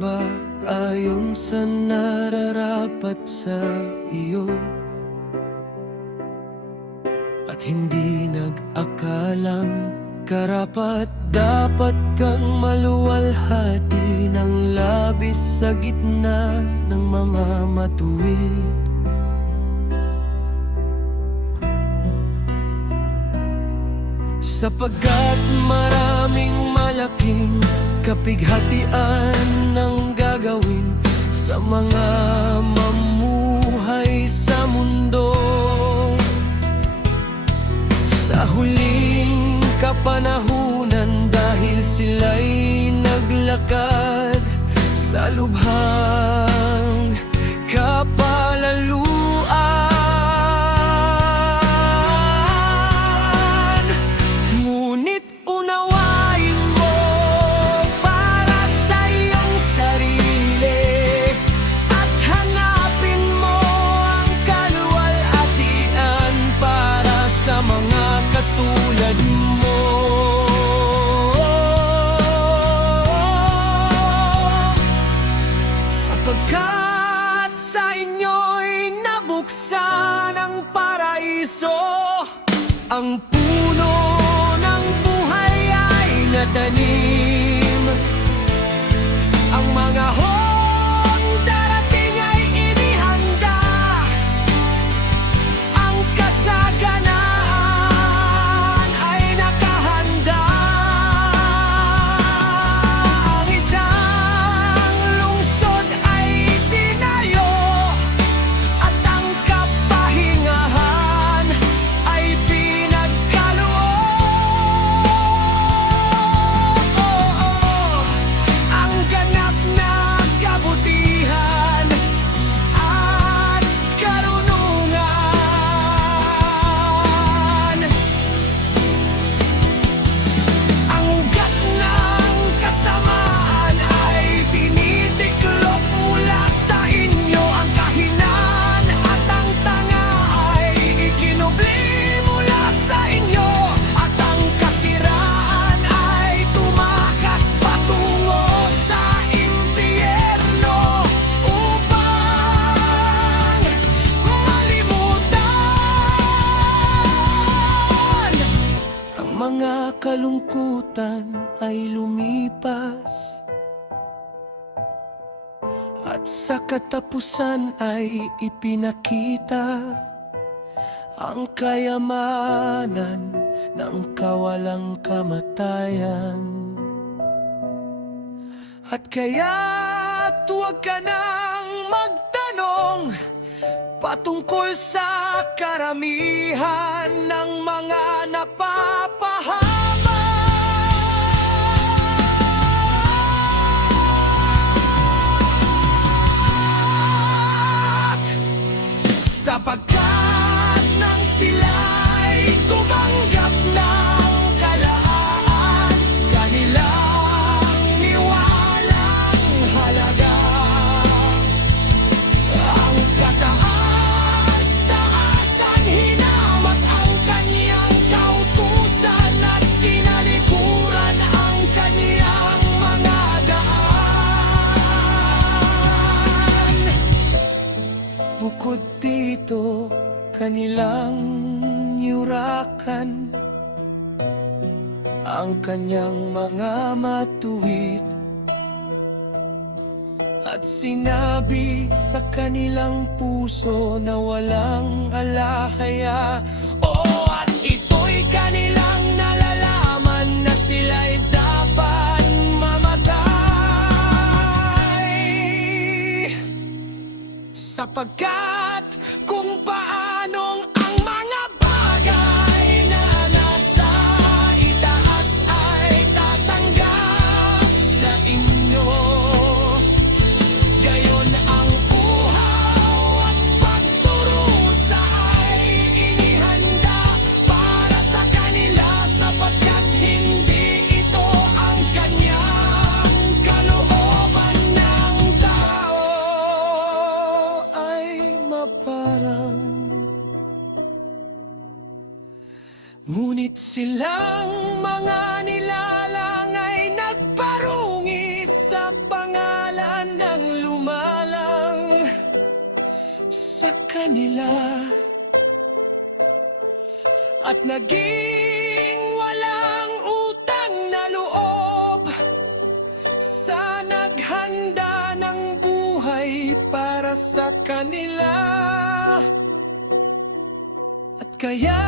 ba ayon sa nararapat sa iyo? At hindi nag-akalang karapat dapat kang maluwalhati ng labis sa gitna ng mga matuwid. Sapagkat maraming malaking kapighatian ang gagawin sa mga mamuhay sa mundo. Sa huling kapanahunan, dahil sila'y naglakad sa lubhang kapalaluan, ngunit unawain mo para sa iyong sarili at hanapin mo ang kaluwalhatian para sa mga katulad mo. Sapagkat sa inyo'y nabuksan ang paraiso, ang puno ng buhay ay natanim, ang mga hong darating ay inihanda, ang kasaganaan ay nakahanda. Ang isang lungsod ay tinayo at ang kapahingahan ay pinagkaloob. Ang ganap na kabutihan at karunungan, ang ugat ng kasamaan ay tinitiklop mula sa inyo. Ang kahinaan at ang tanga ay ikinubli mula sa inyo, at ang kasiraan ay tumakas patungo sa impyerno upang malimutan. Ang mga kalungkutan ay lumipas, at sa katapusan ay ipinakita ang kayamanan ng kawalang kamatayan. At kaya't huwag ka nang magtanong patungkol sa karamihan ng mga napapahamak, sapagkat nang sila'y tumanggap ng kalayaan, kanilang niwalang halaga ang kataas-taasan, hinamat ang kanyang kautusan at tinalikuran ang kanyang mga daan. Bukod dito, kanilang niyurakan ang kanyang mga matuwid, at sinabi sa kanilang puso na walang alahaya. At ito'y kanilang nalalaman na sila'y dapat mamatay, sapagkat kung paanong ang mga bagay na nasa itaas ay tatanggap sa inyo, gayon ang uhaw at pagdurusa ay inihanda para sa kanila, sapagkat hindi ito ang kanyang kalooban. Ng tao ay maparang, ngunit silang mga nilalang ay nagparungi sa pangalan pag-aalala ng lumalang sa kanila. At naging walang utang na loob sa naghanda ng buhay para sa kanila. At kaya